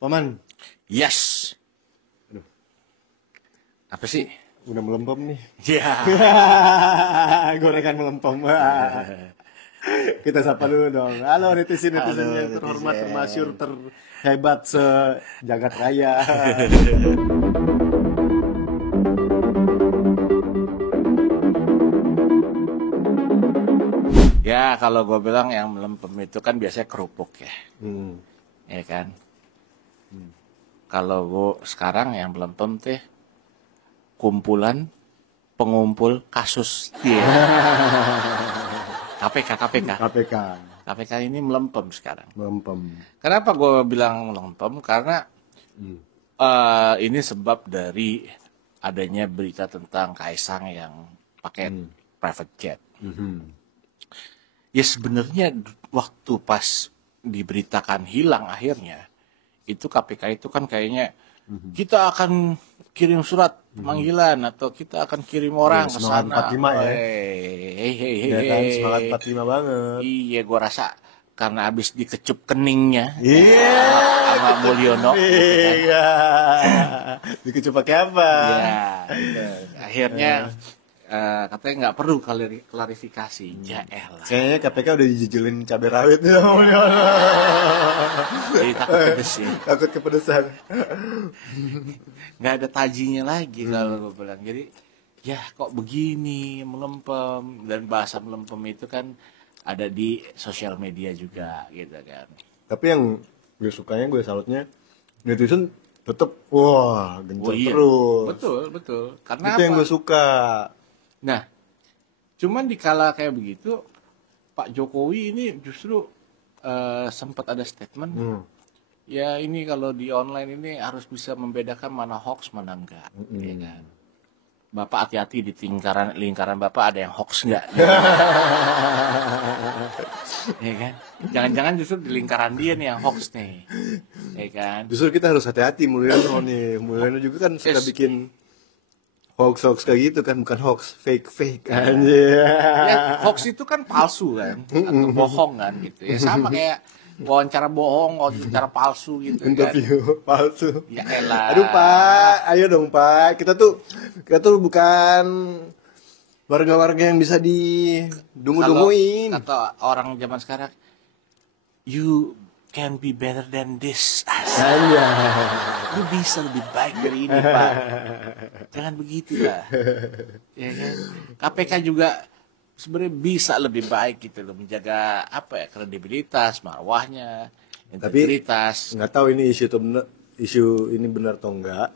Paman, Yes. Aduh. Apa sih? udah melempem nih. Ya. Gorengan melempem. Kita sapa dulu dong. Halo netizen-netizen Halo, yang terhormat, netizen. termasyur, terhebat sejagat raya. Ya, kalau gue bilang yang melempem itu kan biasanya kerupuk ya. Hmm. Ya kan? Kalau gue sekarang yang melempem teh kumpulan pengumpul kasus. Iya. KPK. KPK KPK ini melempem sekarang. melempem. Kenapa gue bilang melempem? Karena ini sebab dari adanya berita tentang Kaisang yang pakai private jet. Ya sebenarnya waktu pas diberitakan hilang akhirnya, itu KPK itu kan kayaknya kita akan kirim surat pemanggilan atau kita akan kirim orang ke semangat sana. 45 ya. Ya kan, semangat 45 banget. Iya, gua rasa karena abis dikecup keningnya Iya. sama Mulyono. Gitu kan. Iya. Dikecup pakai apa? Ya, gitu. Akhirnya katanya nggak perlu klarifikasi. Ya elah. Kayaknya KPK udah dijejelin cabai rawit ya, Mulyono. Jadi takut pedes ya. Takut kepedesan. Nggak ada tajinya lagi kalau gue bilang. Jadi ya kok begini melempem, dan bahasa melempem itu kan ada di sosial media juga gitu kan. Tapi yang gue sukanya, gue salutnya, netizen tetep wah gencar terus. Betul. Karena Itu yang gue suka. Nah, cuman dikala kayak begitu, Pak Jokowi ini justru sempat ada statement. Ya ini kalau di online ini harus bisa membedakan mana hoax mana enggak, ya kan. Bapak hati-hati di lingkaran Bapak ada yang hoax enggak? Ya kan? Jangan-jangan justru di lingkaran dia nih yang hoax nih. Ya kan? Justru kita harus hati-hati, Mulyono nih. Mulyono juga kan suka bikin hoax kayak gitu kan, bukan hoax, fake anjir. Ya, hoax itu kan palsu kan, atau bohong kan gitu. Ya sama kayak wawancara bohong, wawancara palsu gitu kan. Interview palsu. Ya elah. Aduh Pak, ayo dong Pak. Kita tuh bukan warga-warga yang bisa didungu-dunguin. Kata orang zaman sekarang, you can be better than this. Iya. Lu bisa lebih baik dari ini Pak. Jangan begitu lah. Ya kan? KPK juga sebenarnya bisa lebih baik gitu loh, menjaga apa ya, kredibilitas, marwahnya, integritas. Nggak tahu ini isu ini benar atau enggak.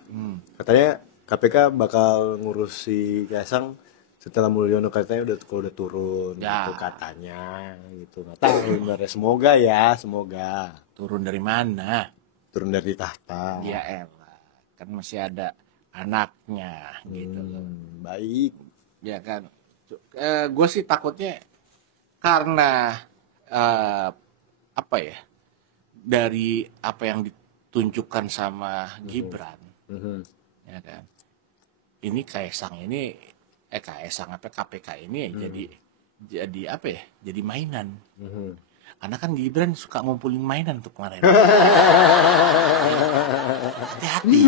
Katanya KPK bakal ngurus si Kaisang setelah Mulyono katanya udah turun Ya. gitu katanya gitu. Nggak tahu benar. Semoga Turun dari mana? turun dari tahta. Ya elah, kan masih ada anaknya gitu loh. Baik. Ya kan. Gue sih takutnya karena apa ya, dari apa yang ditunjukkan sama Gibran, ya kan. Ini Kaisang apa KPK ini jadi apa ya? Jadi mainan. Karena kan Gibran suka ngumpulin mainan tuh kemarin. Hati-hati.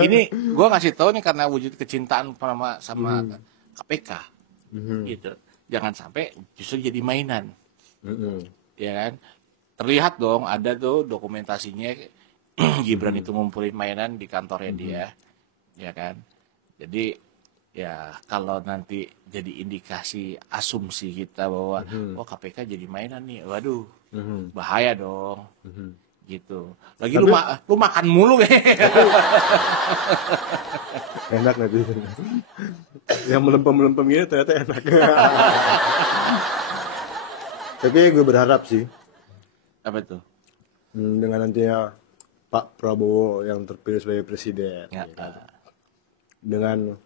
Ini gue ngasih tahu nih karena wujud kecintaan sama KPK, gitu. Jangan sampai justru jadi mainan, ya kan? Terlihat dong ada tuh dokumentasinya Gibran itu ngumpulin mainan di kantornya dia, ya kan? Jadi ya kalau nanti jadi indikasi asumsi kita bahwa KPK jadi mainan nih, waduh, bahaya dong. Gitu. Lagi lu makan mulu kayak. Enak nanti. Yang melempem-melempem gini ternyata enak. Tapi gue berharap sih Apa tuh? dengan nantinya Pak Prabowo yang terpilih sebagai presiden, Ya, dengan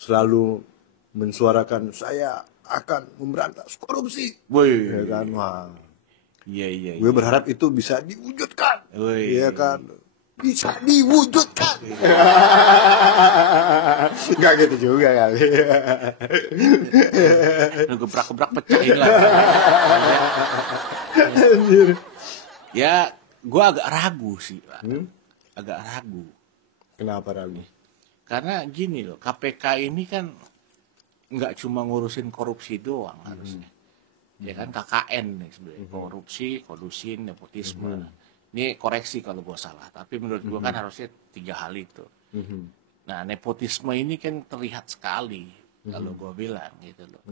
selalu mensuarakan saya akan memberantas korupsi, woi, ya kan? Wah, iya. gue berharap itu bisa diwujudkan, Woi. ya kan? bisa diwujudkan. Nggak gitu juga kali. Lu gebrak-gebrak pecahin lah. Ya, gue agak ragu sih, Pak. Agak ragu. Kenapa ragu? Karena gini loh, KPK ini kan nggak cuma ngurusin korupsi doang harusnya. Ya kan KKN nih sebenarnya, korupsi, kolusin, nepotisme. Ini koreksi kalau gue salah, tapi menurut gue kan harusnya 3 hal itu. Nah, nepotisme ini kan terlihat sekali kalau gue bilang gitu loh.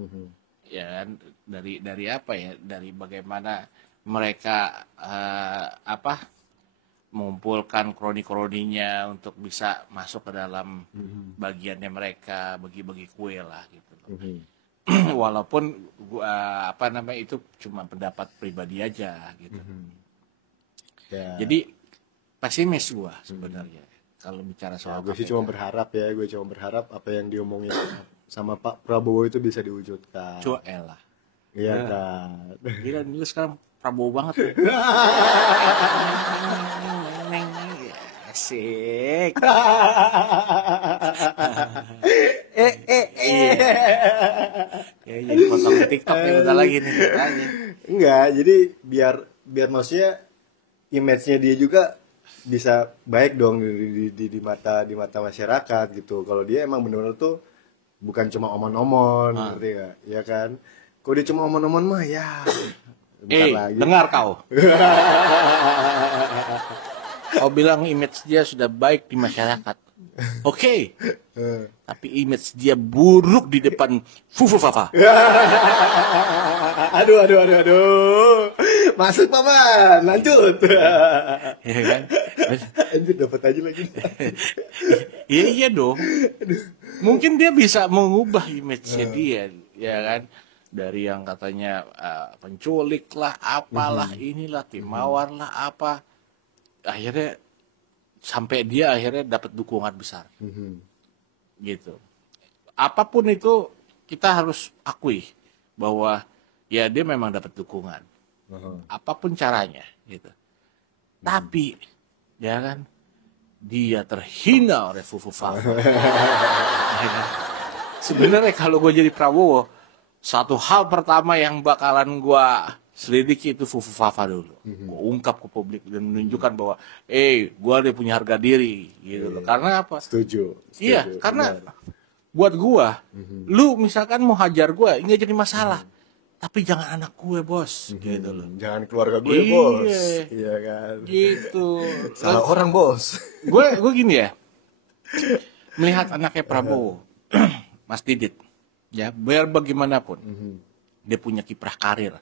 Ya kan dari apa ya? Dari bagaimana mereka mengumpulkan kroni-kroninya untuk bisa masuk ke dalam bagiannya mereka, bagi-bagi kue lah gitu loh. Walaupun itu cuma pendapat pribadi aja gitu. Ya. Jadi pesimis gua sebenarnya kalau bicara soal Gue sih KPK. cuma berharap apa yang diomongin sama Pak Prabowo itu bisa diwujudkan. Joel lah. Iya kan. Gila lu sekarang Prabowo banget ya. Asik. Ya, jadi potong TikTok ya bentar lagi nih. Enggak, jadi biar maksudnya image-nya dia juga bisa baik dong di mata masyarakat gitu. Kalau dia emang benar-benar tuh bukan cuma omon-omon, ngerti gak? Ya kan? Kalau dia cuma omon-omon mah ya bentar lagi. Dengar kau. Kau bilang image dia sudah baik di masyarakat. Oke. Tapi image dia buruk di depan Fufu Fafa. Aduh. Masuk Paman, lanjut. Ya kan? Anjir dapat aja lagi. Iya dong. Mungkin dia bisa mengubah image-nya dia, ya kan? Dari yang katanya penculik lah, apalah inilah, timawar lah, apa. Akhirnya sampai dia akhirnya dapat dukungan besar. Gitu. Apapun itu kita harus akui bahwa ya dia memang dapat dukungan. Apapun caranya gitu. Tapi ya kan dia terhina oleh Fufu Fafa. Sebenarnya kalau gue jadi Prabowo, satu hal pertama yang bakalan gue selidiki itu Fufu Fafa dulu. Gue ungkap ke publik dan menunjukkan bahwa gue dia punya harga diri gitu loh. Karena apa? Setuju. Iya, karena buat gue, lu misalkan mau hajar gue, nggak jadi masalah. Tapi jangan anak gue, bos, gitu loh. Jangan keluarga gue, bos. Iya kan. Gitu. Salah orang, bos. Gue gini ya, melihat anaknya Prabowo, Mas Didit, ya biar bagaimanapun, dia punya kiprah karir.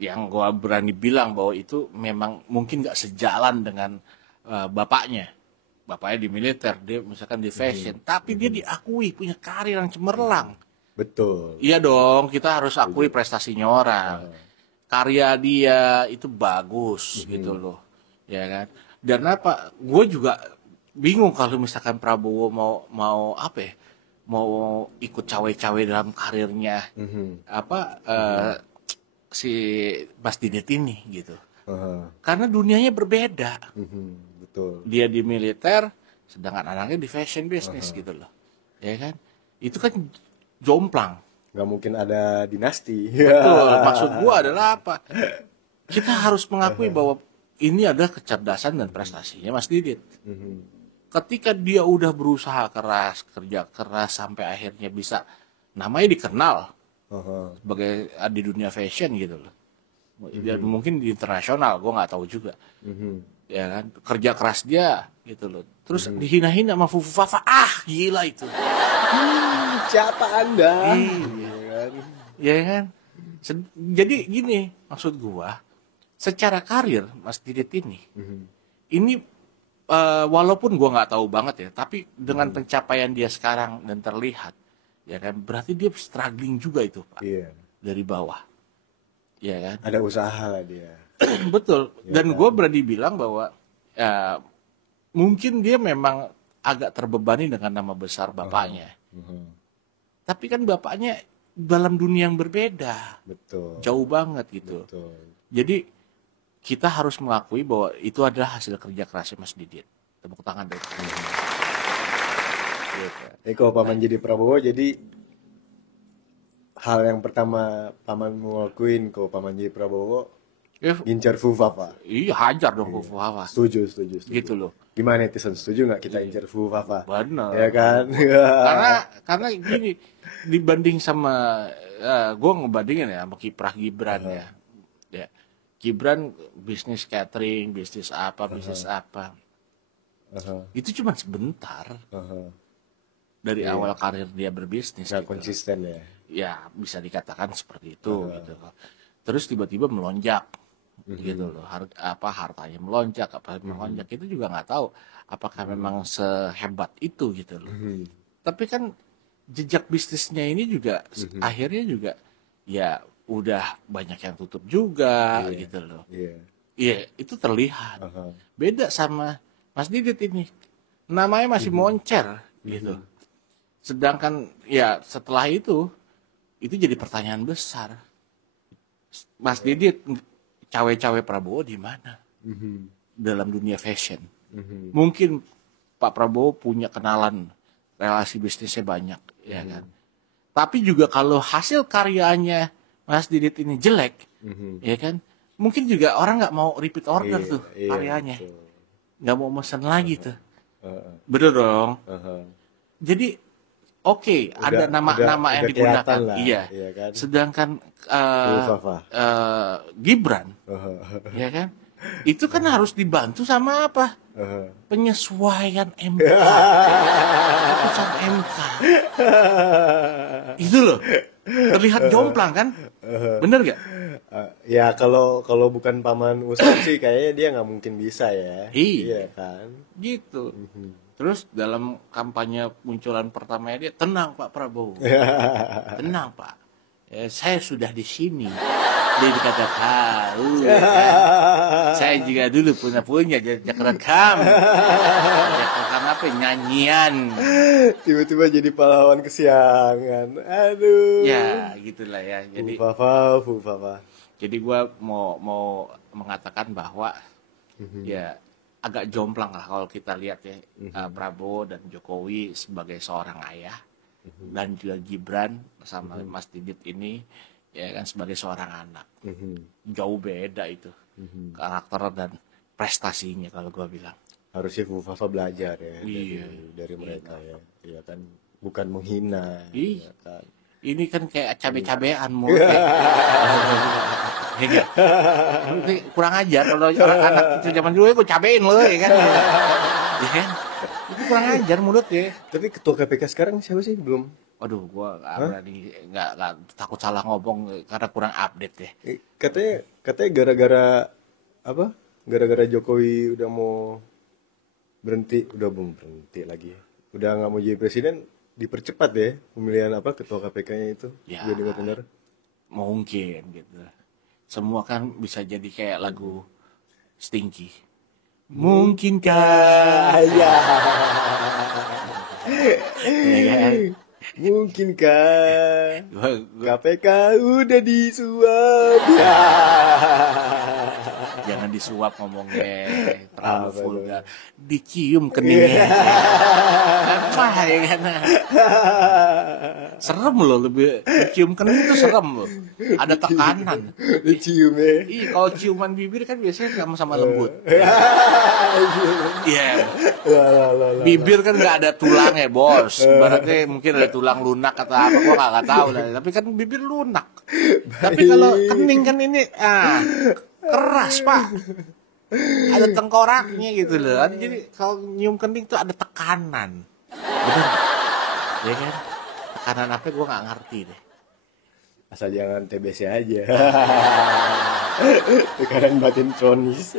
Yang gue berani bilang bahwa itu memang mungkin nggak sejalan dengan bapaknya. Bapaknya di militer, dia misalkan di fashion, tapi dia diakui punya karir yang cemerlang. Betul. Iya dong, kita harus akui prestasinya orang. Karya dia itu bagus gitu loh, ya kan. Dan apa? Gue juga bingung kalau misalkan Prabowo mau apa ya? Mau ikut cawe-cawe dalam karirnya si Mas Didit ini gitu. Karena dunianya berbeda. Betul. Dia di militer, sedangkan anaknya di fashion business gitu loh, ya kan. Itu kan jomplang. Gak mungkin ada dinasti. Betul. Maksud gua adalah apa? Kita harus mengakui bahwa ini adalah kecerdasan dan prestasinya Mas Didit. Ketika dia udah berusaha keras, kerja keras sampai akhirnya bisa namanya dikenal sebagai di dunia fashion gitu loh. Dan mungkin di internasional, gua nggak tahu juga. Ya kan, kerja keras dia gitu loh. Terus dihina-hina sama Fufu Fafa. Gila itu. Siapa Anda? Iya kan? Jadi gini, maksud gua, secara karir Mas Didit ini walaupun gua nggak tahu banget ya, tapi dengan pencapaian dia sekarang dan terlihat, ya kan, berarti dia struggling juga itu, Pak. Iya. Dari bawah. Ya kan? Ada usaha lah dia. Betul. Dan gue berani bilang bahwa mungkin dia memang agak terbebani dengan nama besar bapaknya. Tapi kan bapaknya dalam dunia yang berbeda. Betul. Jauh banget gitu. Betul. Jadi kita harus mengakui bahwa itu adalah hasil kerja kerasnya Mas Didit. Tepuk tangan dari Kalau paman jadi Prabowo, jadi hal yang pertama paman mau lakuin kalau paman jadi Prabowo, ya, gincar Fufafa. iya hajar dong Bu Fafa. Setuju. Gitu loh. Gimana netizen, setuju nggak kita incar Fufafa? Benar. Ya kan? Karena gini, dibanding sama gue ngebandingin ya sama kiprah Gibran ya. Ya. Gibran bisnis catering, bisnis apa. Itu cuma sebentar. Dari awal karir dia berbisnis Nggak gitu. konsisten ya. Ya, bisa dikatakan seperti itu gitu. Terus tiba-tiba melonjak gitu loh. Hartanya melonjak, melonjak itu juga nggak tahu apakah memang sehebat itu gitu loh. Tapi kan jejak bisnisnya ini juga akhirnya juga ya udah banyak yang tutup juga gitu loh. Iya, itu terlihat. Beda sama Mas Didit ini. Namanya masih moncer gitu. Sedangkan ya setelah itu jadi pertanyaan besar. Mas Didit, cawe-cawe Prabowo di mana? Dalam dunia fashion. Mungkin Pak Prabowo punya kenalan, relasi bisnisnya banyak, ya kan. Tapi juga kalau hasil karyanya Mas Didit ini jelek, ya kan, mungkin juga orang nggak mau repeat order tuh karyanya, nggak mau mesen lagi tuh, bener dong. Jadi oke, ada nama-nama yang digunakan, lah, iya. kan? Sedangkan Gibran, ya kan, itu kan harus dibantu sama apa? Penyesuaian MK, putusan MK. Itu loh, terlihat jomplang kan? Bener gak? Ya kalau bukan paman Ustadz sih kayaknya dia nggak mungkin bisa ya. Iya kan? Gitu. Terus dalam kampanye munculan pertamanya dia, tenang Pak Prabowo, tenang Pak, saya sudah di sini. Dia berkata tahu, ya kan? Saya juga dulu punya jejak rekam apa nyanyian. Tiba-tiba jadi pahlawan kesiangan. Aduh. Ya gitulah ya. Jadi Fufafa. Jadi gue mau mengatakan bahwa ya agak jomplang lah kalau kita lihat ya Prabowo dan Jokowi sebagai seorang ayah dan juga Gibran sama Mas Didit ini ya kan sebagai seorang anak. Jauh beda itu karakter dan prestasinya kalau gue bilang. Harusnya Fufafa belajar ya dari mereka ya. Iya kan, bukan menghina. Ya kan. Ini kan kayak cabe-cabean mulu. Ya, kurang ajar kalau anak kecil zaman dulu gue cabein lo ya kan. Ya kan? Itu kurang ajar mulut ya. Tapi ketua KPK sekarang siapa sih? Belum. Waduh, gue nggak berani, nggak takut salah ngomong karena kurang update ya. Katanya gara-gara apa? Gara-gara Jokowi udah mau berhenti lagi. Udah nggak mau jadi presiden, dipercepat ya pemilihan ketua KPK-nya itu. Ya, jadi benar. Mungkin gitu. Semua kan bisa jadi kayak lagu Stinky. Mungkinkah? Ya. Ya kan? Mungkinkah KPK udah disuap? Ya. Jangan disuap ngomongnya, terlalu vulgar. Dicium keningnya. Apa ya kan? Serem loh, lebih dicium kening itu serem loh. Ada tekanan. Dicium ya. Iya, kalau ciuman bibir kan biasanya sama-sama lembut. Iya. Bibir kan nggak ada tulang ya bos. Berarti mungkin ada tulang lunak atau apa, gua nggak tahu lah. Tapi kan bibir lunak. Tapi kalau kening kan ini keras pak. Ada tengkoraknya gitu loh. Jadi kalau nyium kening tuh ada tekanan. Betul. Ya kan? Tekanan apa gue nggak ngerti deh. Asal jangan TBC aja. Tekanan batin kronis.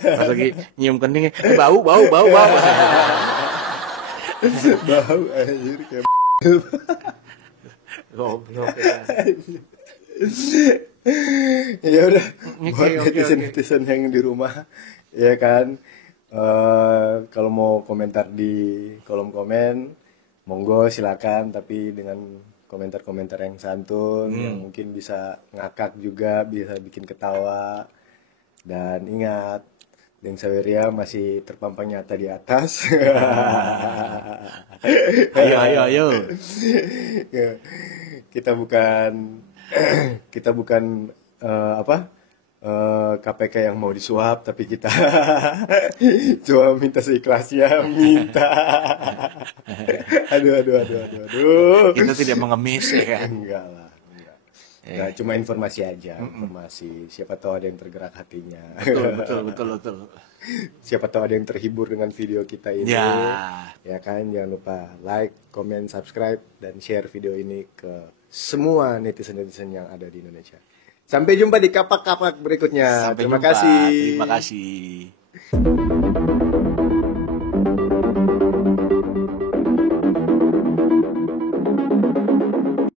Pas lagi nyium kening, bau. Bau anjir kayak goblok. Ya udah, buat netizen yang di rumah, ya kan, kalau mau komentar di kolom komen, monggo silakan, tapi dengan komentar-komentar yang santun, yang mungkin bisa ngakak juga, bisa bikin ketawa. Dan ingat, Deng Saweria masih terpampang nyata di atas. Ayo. Ya, kita bukan kita bukan KPK yang mau disuap, tapi kita cuma minta seikhlasnya, minta. Aduh. Kita tidak mengemis ya kan. Enggak lah, enggak. Enggak, cuma informasi aja, informasi. Siapa tahu ada yang tergerak hatinya. Betul. Siapa tahu ada yang terhibur dengan video kita ini. Ya kan, jangan lupa like, comment, subscribe, dan share video ini ke semua netizen-netizen yang ada di Indonesia. Sampai jumpa di kapak-kapak berikutnya. Sampai Terima jumpa. kasih. Terima kasih.